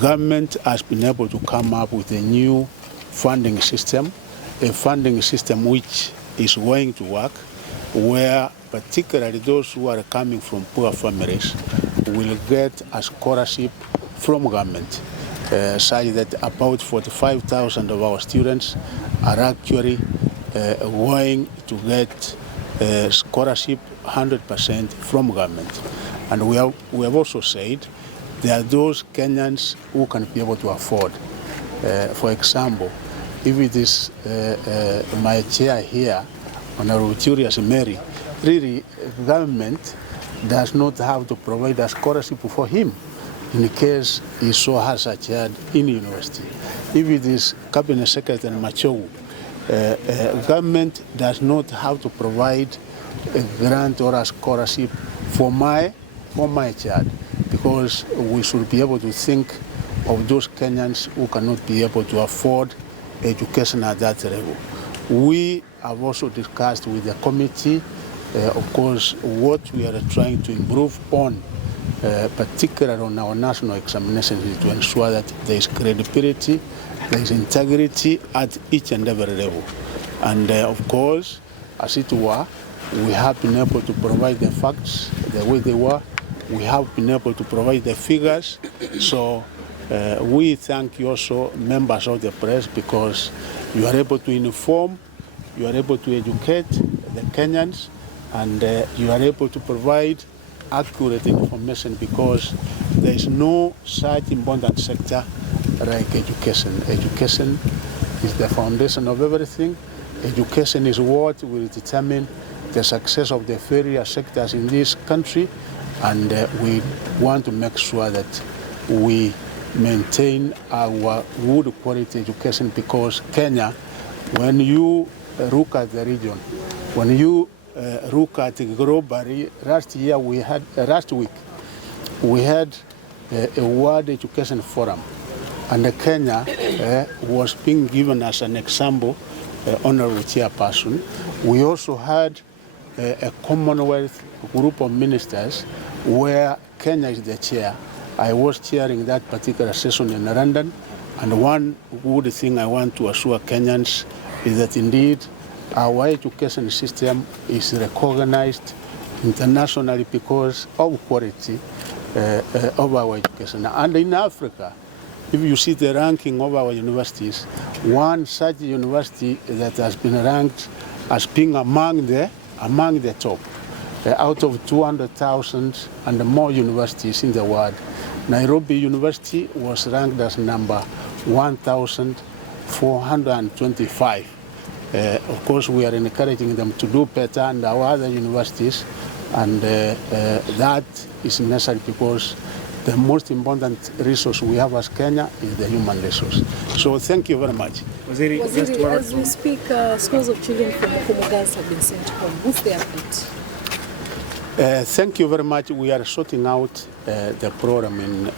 government has been able to come up with a new funding system, a funding system which is going to work, where particularly those who are coming from poor families will get a scholarship from government, such that about 45,000 of our students are actually going to get scholarship 100% from government. And we have also said there are those Kenyans who can be able to afford. For example, if it is my chair here, Honorable Julius Mary, really government does not have to provide a scholarship for him in case he so has a child in university. If it is Cabinet Secretary Machogu, government does not have to provide a grant or a scholarship for my child, because we should be able to think of those Kenyans who cannot be able to afford education at that level. We have also discussed with the committee, of course, what we are trying to improve on, particularly on our national examinations, is to ensure that there is credibility, there is integrity at each and every level. And of course, as it were, we have been able to provide the facts the way they were. We have been able to provide the figures. So we thank you also, members of the press, because you are able to inform, you are able to educate the Kenyans, and you are able to provide accurate information, because there is no such important sector like education. Education is the foundation of everything. Education is what will determine the success of the various sectors in this country, and we want to make sure that we maintain our good quality education, because Kenya, when you look at the region, when you look at globally, last week we had a World Education Forum, and Kenya was being given as an example, honorable chairperson. We also had a Commonwealth group of ministers where Kenya is the chair. I was chairing that particular session in London, and one good thing I want to assure Kenyans is that indeed our education system is recognized internationally because of quality of our education. And in Africa, if you see the ranking of our universities, one such university that has been ranked as being among the top, out of 200,000 and more universities in the world, Nairobi University was ranked as number 1,425. Of course, we are encouraging them to do better, and our other universities, and that is necessary, because the most important resource we have as Kenya is the human resource. So thank you very much. Waziri, as we speak, scores of children from Mukumu girls have been sent home. What's the update? Thank you very much. We are sorting out the program in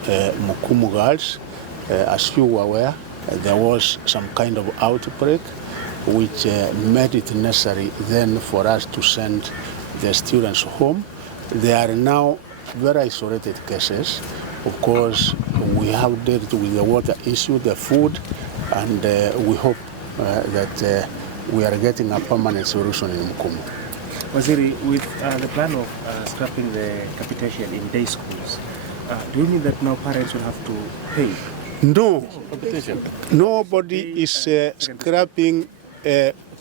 Mukumu girls. As you were aware, there was some kind of outbreak which made it necessary then for us to send the students home. They are now very isolated cases. Of course, we have dealt with the water issue, the food, and we hope that we are getting a permanent solution in Mukumu. Waziri, with the plan of scrapping the capitation in day schools, do you mean that now parents will have to pay? No, nobody is scrapping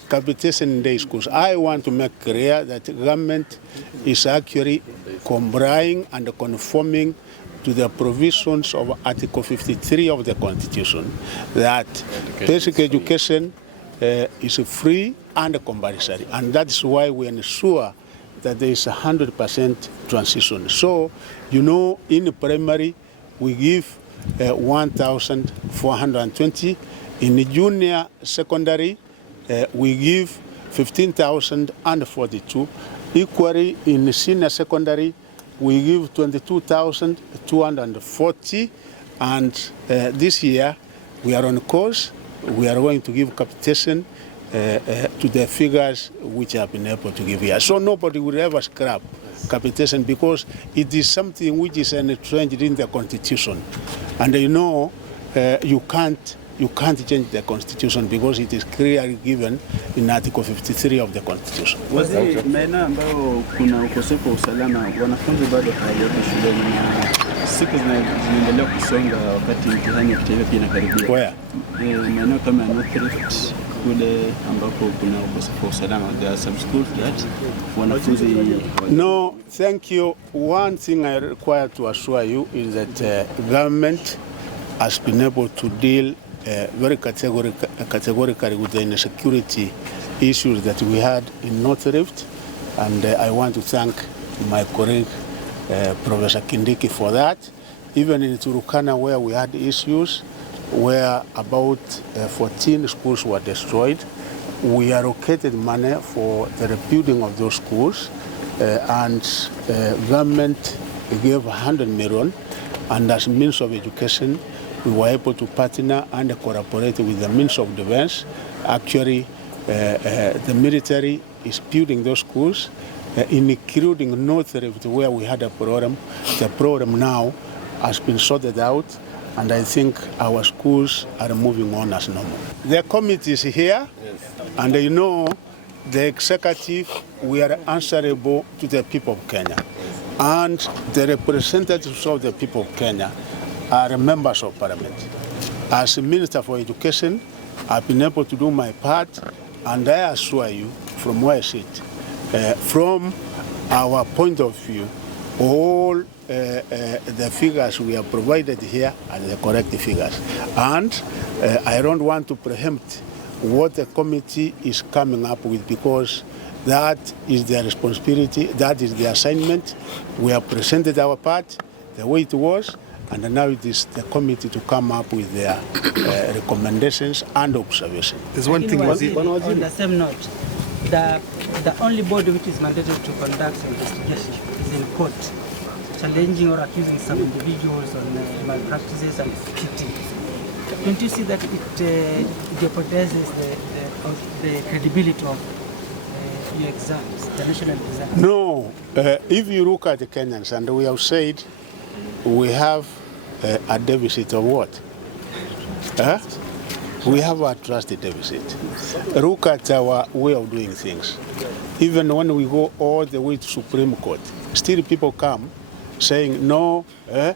capitation in day schools. I want to make clear that the government is actually complying and conforming to the provisions of Article 53 of the Constitution, that basic education is free and compulsory, and that's why we ensure that there is 100% transition. So, you know, in primary we give 1,420. In junior secondary we give 15,042. Equally in senior secondary we give 22,240, and this year we are on course. We are going to give capitation to the figures which I've been able to give here. So nobody will ever scrap capitation because it is something which is entrenched in the Constitution. And you can't change the Constitution because it is clearly given in Article 53 of the Constitution. Waziri, maeneo ambayo kuna ukosefu wa usalama, wanafunzi bado hawajaenda shuleni na siku zinaendelea kusonga wakati mtihani wa kitaifa pia inakaribia. Where? Maeneo kama North Rift kule ambapo kuna ukosefu wa usalama. There are some schools that wanafunzi. No, thank you. One thing I require to assure you is that government has been able to deal very categorically with the insecurity issues that we had in North Rift, and I want to thank my colleague Professor Kindiki for that. Even in Turkana, where we had issues where about 14 schools were destroyed, we allocated money for the rebuilding of those schools, and government gave 100 million, and as means of education we were able to partner and cooperate with the Ministry of Defense. Actually, the military is building those schools, including North Rift, where we had a problem. The problem now has been sorted out, and I think our schools are moving on as normal. The committee is here, and the executive, we are answerable to the people of Kenya. And the representatives of the people of Kenya are members of parliament. As a Minister for Education, I've been able to do my part, and I assure you, from where I sit, from our point of view, all the figures we have provided here are the correct figures. And I don't want to preempt what the committee is coming up with because that is their responsibility, that is the assignment. We have presented our part the way it was, and now it is the committee to come up with their recommendations and observations. There's one thing, on the same note, the only body which is mandated to conduct investigation is in court, challenging or accusing some individuals on malpractices and cheating. Don't you see that it jeopardizes the credibility of your exams, the national exams? No, if you look at the Kenyans, and we have said we have a deficit of what? We have a trust deficit. Look at our way of doing things. Even when we go all the way to Supreme Court, still people come saying, no, I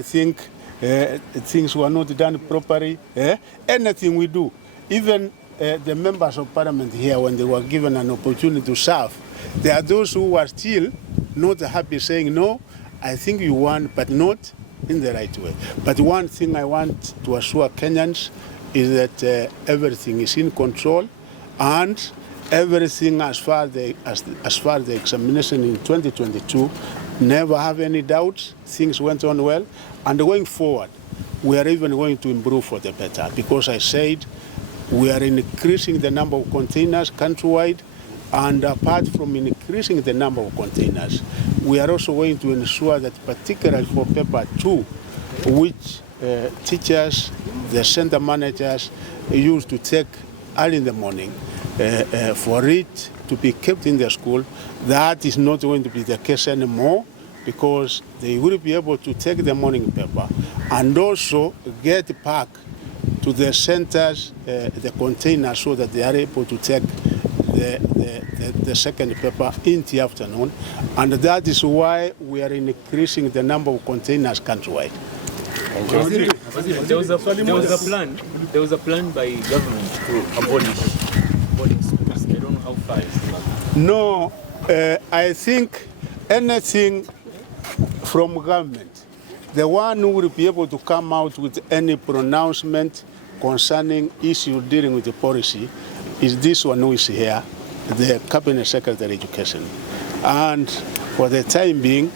think things were not done properly. Anything we do, even the members of parliament here, when they were given an opportunity to serve, there are those who are still not happy saying, no, I think you won, but not in the right way. But one thing I want to assure Kenyans is that everything is in control, and everything as far as the examination in 2022, never have any doubts, things went on well, and going forward, we are even going to improve for the better, because I said we are increasing the number of containers countrywide, and apart from increasing the number of containers, we are also going to ensure that particularly for paper 2, which teachers, the center managers used to take early in the morning for it to be kept in the school, that is not going to be the case anymore, because they will be able to take the morning paper and also get back to the centers, the containers, so that they are able to take the second paper in the afternoon, and that is why we are increasing the number of containers countrywide. There was a plan by government to abolish boarding schools. I don't know how far is that. No, I think anything from government, the one who will be able to come out with any pronouncement concerning issues dealing with the policy is this one who is here, the Cabinet Secretary of Education. And for the time being,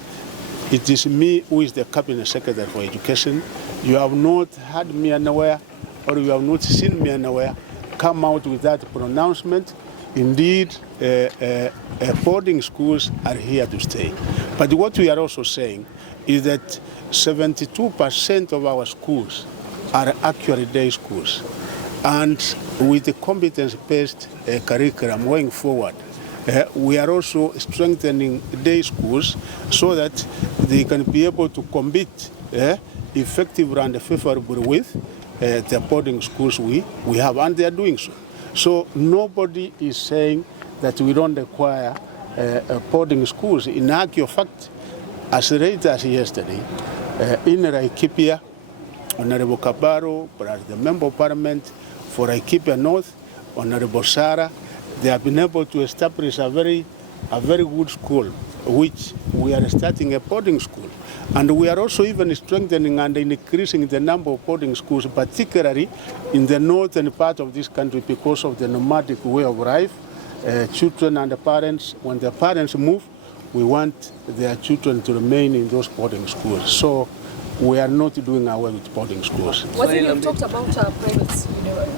it is me who is the Cabinet Secretary for Education. You have not had me anywhere, or you have not seen me anywhere come out with that pronouncement. Indeed, boarding schools are here to stay. But what we are also saying is that 72% of our schools are actually day schools. And with the competence-based curriculum going forward, we are also strengthening day schools so that they can be able to compete effectively and favorably with the boarding schools we have, and they are doing so. So nobody is saying that we don't require boarding schools. In actual fact, as late as yesterday, in Laikipia, Honorable Kabaro, the Member of Parliament for Laikipia North, Honorable Sara, they have been able to establish a very good school, which we are starting a boarding school. And we are also even strengthening and increasing the number of boarding schools, particularly in the northern part of this country because of the nomadic way of life. Children and the parents, when the parents move, we want their children to remain in those boarding schools. So we are not doing away with boarding schools. You've talked about privates,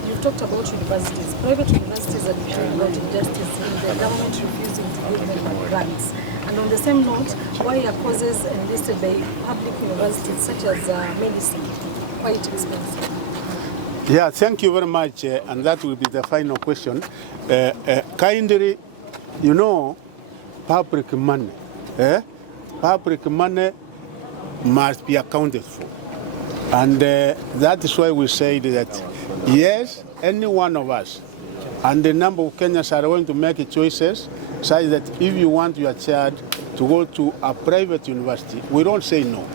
you've talked about universities. Private universities are declaring about injustice in the government refusing to give them grants. And on the same note, why are courses enlisted by public universities such as medicine quite expensive? Yeah, thank you very much, and that will be the final question. Kindly, public money must be accounted for. And that is why we say that, yes, any one of us, and the number of Kenyans are going to make choices, such that if you want your child to go to a private university, we don't say no.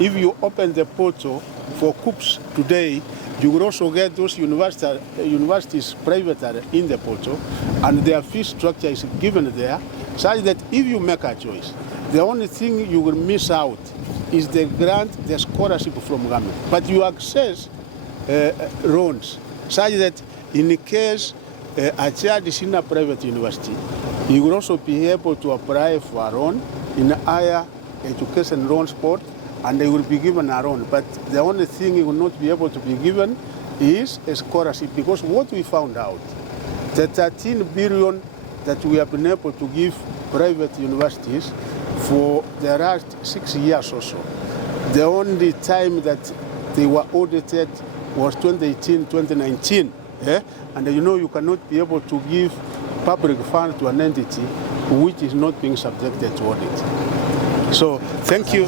If you open the portal for COOPs today, you will also get those universities private in the portal, and their fee structure is given there, such that if you make a choice, the only thing you will miss out is the grant, the scholarship from government. But you access loans, such that in case a child is in a private university, you will also be able to apply for a loan in a higher education loans board, and they will be given a loan. But the only thing you will not be able to be given is a scholarship, because what we found out, the 13 billion that we have been able to give private universities for the last 6 years or so, the only time that they were audited was 2018, 2019. And you cannot be able to give public funds to an entity which is not being subjected to audit. So thank you.